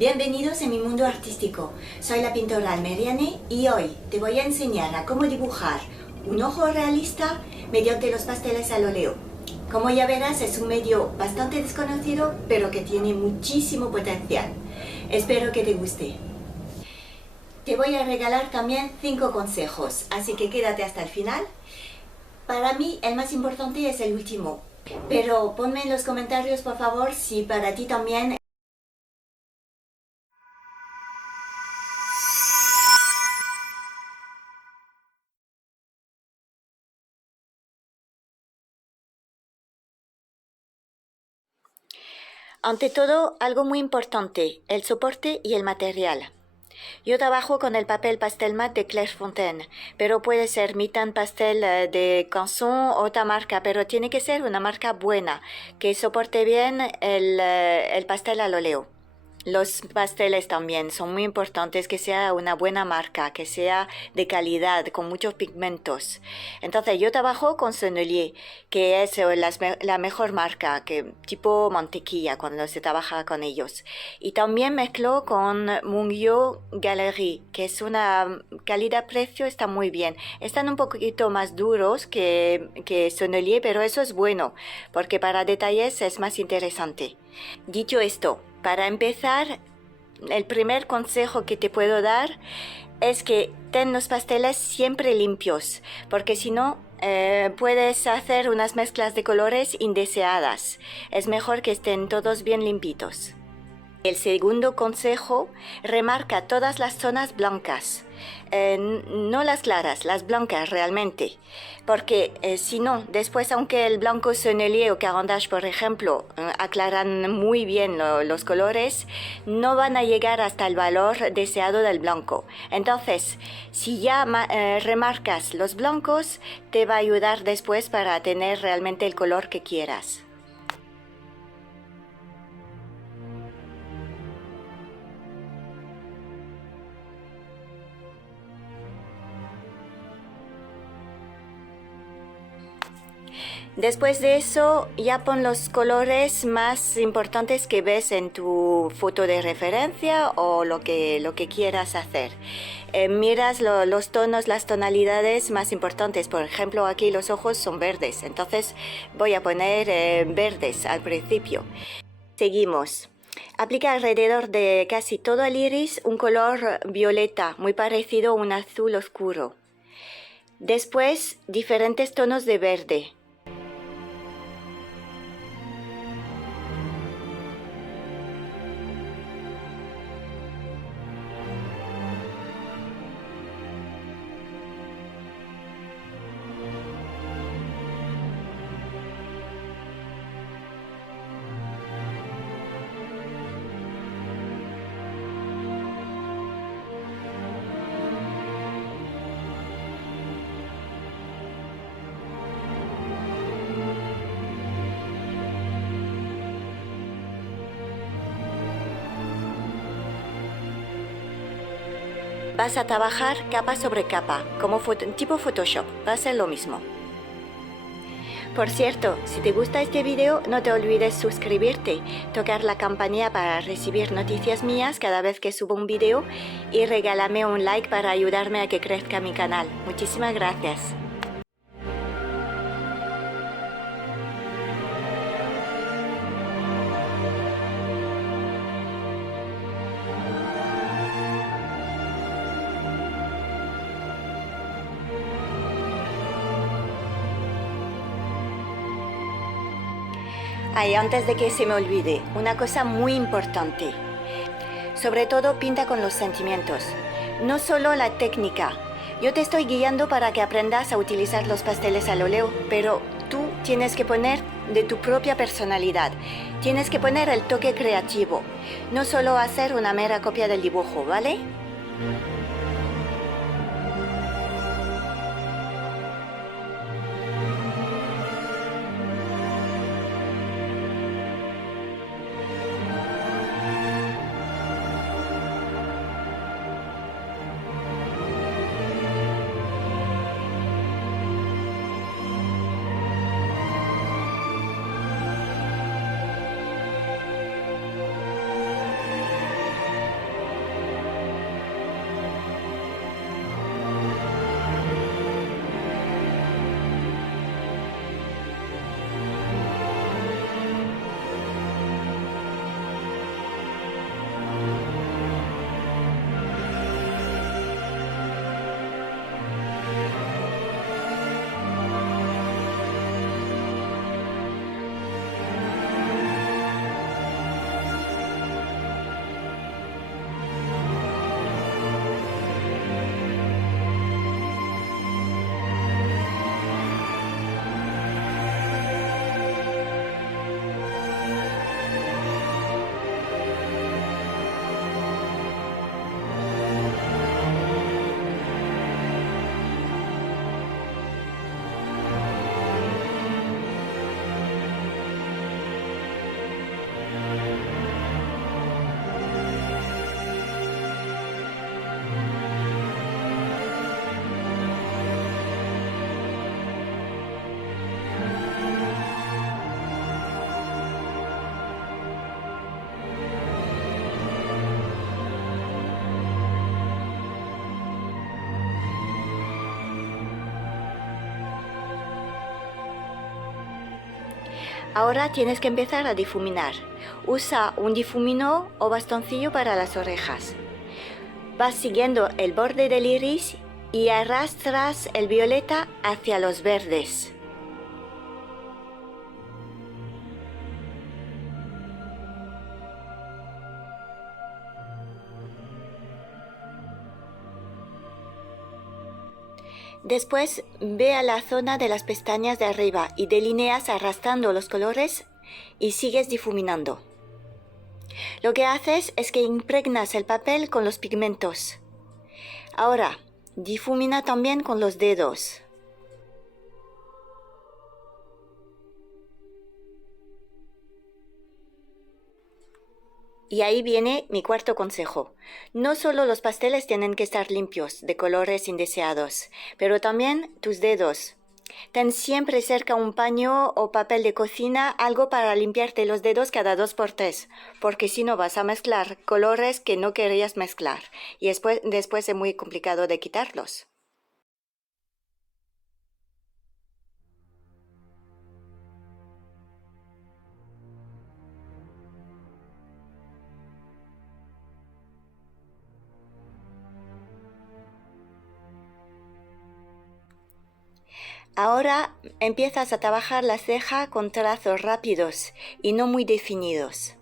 Bienvenidos en mi mundo artístico. Soy la pintora Almeriane y hoy te voy a enseñar a cómo dibujar un ojo realista mediante los pasteles al óleo. Como ya verás, es un medio bastante desconocido, pero que tiene muchísimo potencial. Espero que te guste. Te voy a regalar también 5 consejos, así que quédate hasta el final. Para mí el más importante es el último, pero ponme en los comentarios por favor si para ti también. Ante todo, algo muy importante, el soporte y el material. Yo trabajo con el papel pastel mat de Clairefontaine, pero puede ser Mitan Pastel de Canson o otra marca, pero tiene que ser una marca buena, que soporte bien el pastel al óleo. Los pasteles también son muy importantes, que sea una buena marca, que sea de calidad, con muchos pigmentos. Entonces yo trabajo con Sennelier, que es la mejor marca, que tipo mantequilla cuando se trabaja con ellos. Y también mezclo con Mungyo Galerie, que es una calidad-precio, está muy bien. Están un poquito más duros que Sennelier, pero eso es bueno, porque para detalles es más interesante. Dicho esto, para empezar, el primer consejo que te puedo dar es que ten los pasteles siempre limpios, porque si no, puedes hacer unas mezclas de colores indeseadas. Es mejor que estén todos bien limpitos. El segundo consejo, remarca todas las zonas blancas, no las claras, las blancas realmente, porque si no, después aunque el blanco Sennelier o Caran-d'Ache, por ejemplo, aclaran muy bien los colores, no van a llegar hasta el valor deseado del blanco. Entonces, si ya remarcas los blancos, te va a ayudar después para tener realmente el color que quieras. Después de eso, ya pon los colores más importantes que ves en tu foto de referencia o lo que quieras hacer. Miras los tonos, las tonalidades más importantes. Por ejemplo, aquí los ojos son verdes, entonces voy a poner verdes al principio. Seguimos. Aplica alrededor de casi todo el iris un color violeta, muy parecido a un azul oscuro. Después, diferentes tonos de verde. Vas a trabajar capa sobre capa, como tipo Photoshop, va a ser lo mismo. Por cierto, si te gusta este video, no te olvides suscribirte, tocar la campanilla para recibir noticias mías cada vez que subo un video y regálame un like para ayudarme a que crezca mi canal. Muchísimas gracias. Ay, antes de que se me olvide, una cosa muy importante. Sobre todo pinta con los sentimientos, no solo la técnica. Yo te estoy guiando para que aprendas a utilizar los pasteles al óleo, pero tú tienes que poner de tu propia personalidad. Tienes que poner el toque creativo, no solo hacer una mera copia del dibujo, ¿vale? Ahora tienes que empezar a difuminar. Usa un difumino o bastoncillo para las orejas. Vas siguiendo el borde del iris y arrastras el violeta hacia los verdes. Después ve a la zona de las pestañas de arriba y delineas arrastrando los colores y sigues difuminando. Lo que haces es que impregnas el papel con los pigmentos. Ahora, difumina también con los dedos. Y ahí viene mi cuarto consejo. No solo los pasteles tienen que estar limpios de colores indeseados, pero también tus dedos. Ten siempre cerca un paño o papel de cocina, algo para limpiarte los dedos cada 2 por 3, porque si no vas a mezclar colores que no querías mezclar y después es muy complicado de quitarlos. Ahora empiezas a trabajar la ceja con trazos rápidos y no muy definidos.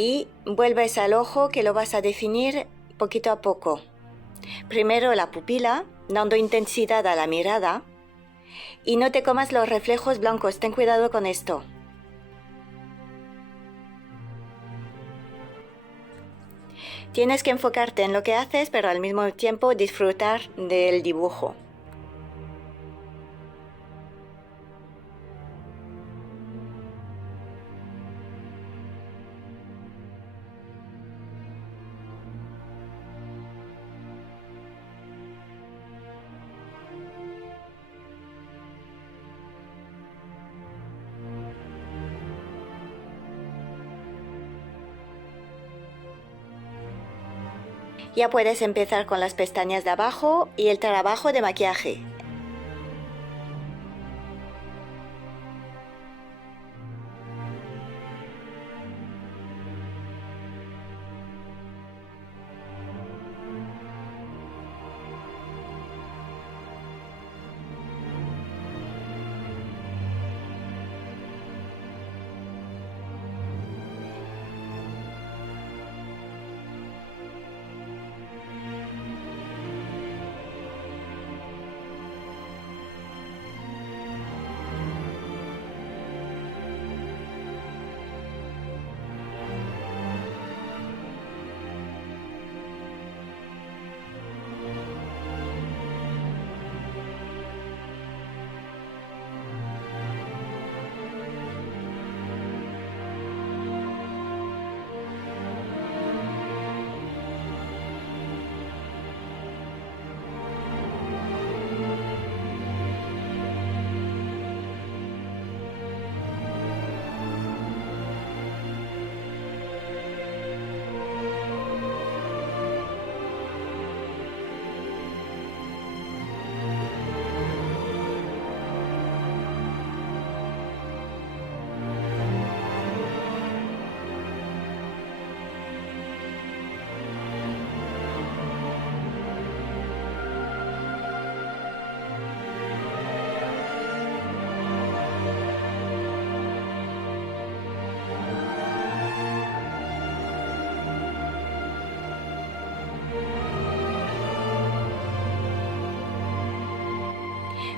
Y vuelves al ojo que lo vas a definir poquito a poco. Primero la pupila, dando intensidad a la mirada. Y no te comas los reflejos blancos, ten cuidado con esto. Tienes que enfocarte en lo que haces, pero al mismo tiempo disfrutar del dibujo. Ya puedes empezar con las pestañas de abajo y el trabajo de maquillaje.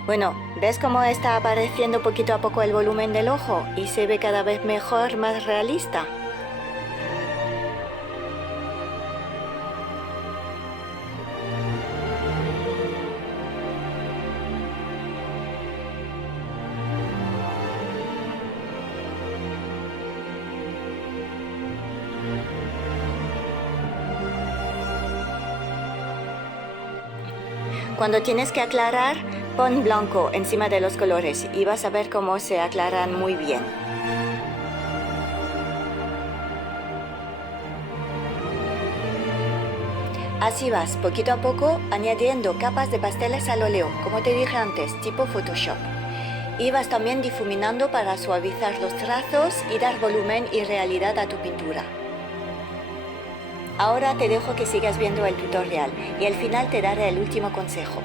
Bueno, ¿ves cómo está apareciendo poquito a poco el volumen del ojo y se ve cada vez mejor, más realista? Cuando tienes que aclarar, pon blanco encima de los colores y vas a ver cómo se aclaran muy bien. Así vas, poquito a poco, añadiendo capas de pasteles al óleo, como te dije antes, tipo Photoshop. Y vas también difuminando para suavizar los trazos y dar volumen y realidad a tu pintura. Ahora te dejo que sigas viendo el tutorial y al final te daré el último consejo.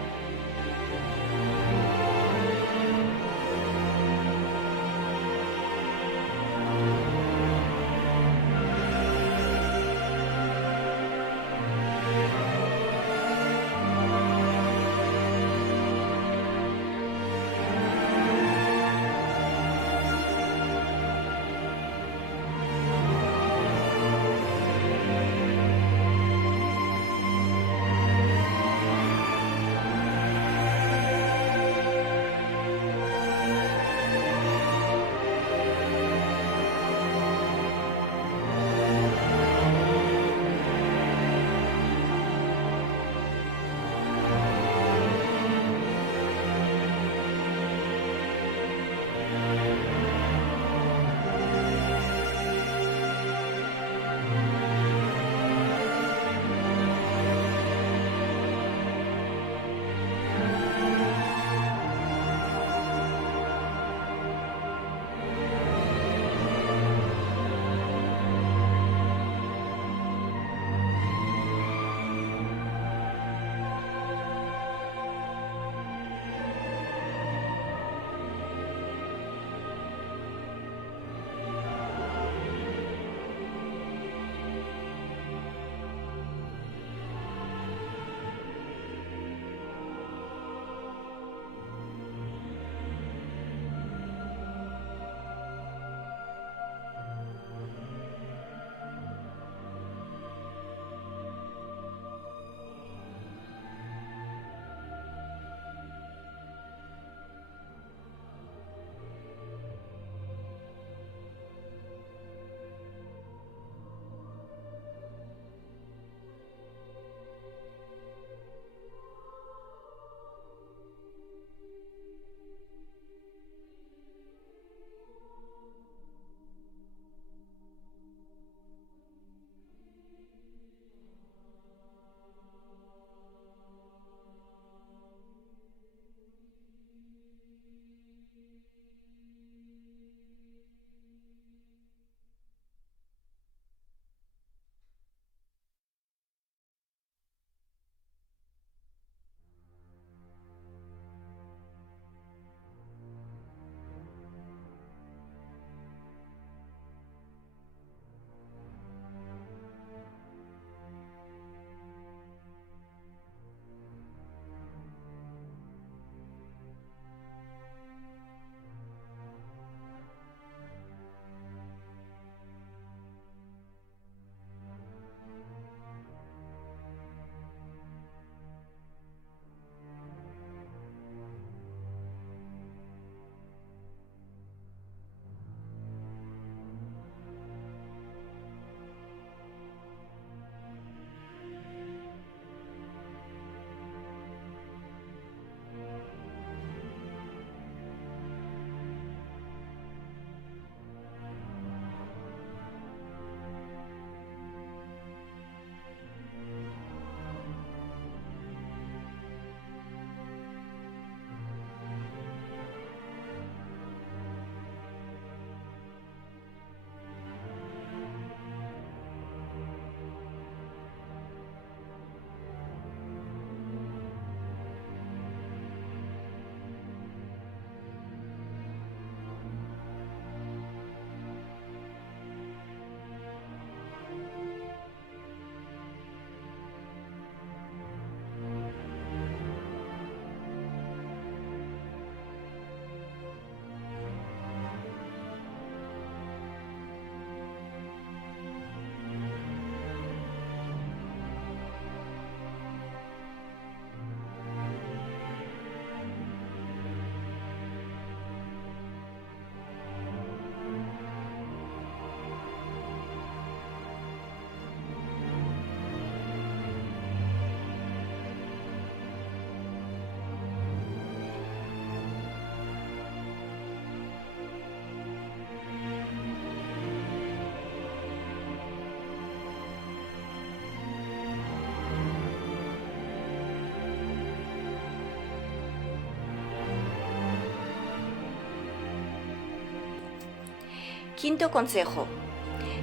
Quinto consejo.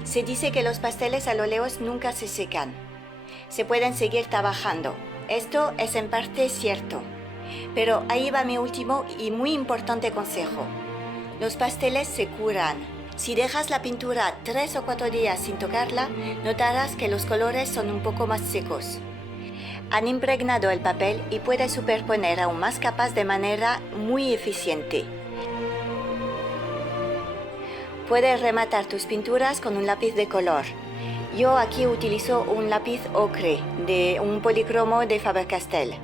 Se dice que los pasteles al óleo nunca se secan. Se pueden seguir trabajando. Esto es en parte cierto. Pero ahí va mi último y muy importante consejo. Los pasteles se curan. Si dejas la pintura 3 o 4 días sin tocarla, notarás que los colores son un poco más secos. Han impregnado el papel y puedes superponer aún más capas de manera muy eficiente. Puedes rematar tus pinturas con un lápiz de color. Yo aquí utilizo un lápiz ocre de un policromo de Faber-Castell.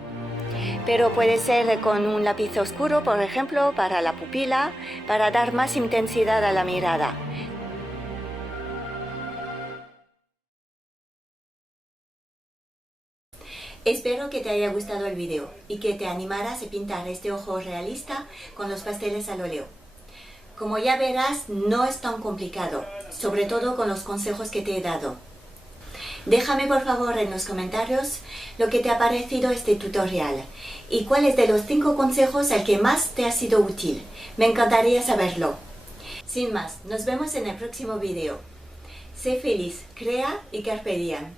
Pero puede ser con un lápiz oscuro, por ejemplo, para la pupila, para dar más intensidad a la mirada. Espero que te haya gustado el video y que te animaras a pintar este ojo realista con los pasteles al óleo. Como ya verás, no es tan complicado, sobre todo con los consejos que te he dado. Déjame por favor en los comentarios lo que te ha parecido este tutorial y cuál es de los 5 consejos el que más te ha sido útil. Me encantaría saberlo. Sin más, nos vemos en el próximo video. Sé feliz, crea y carpe diem.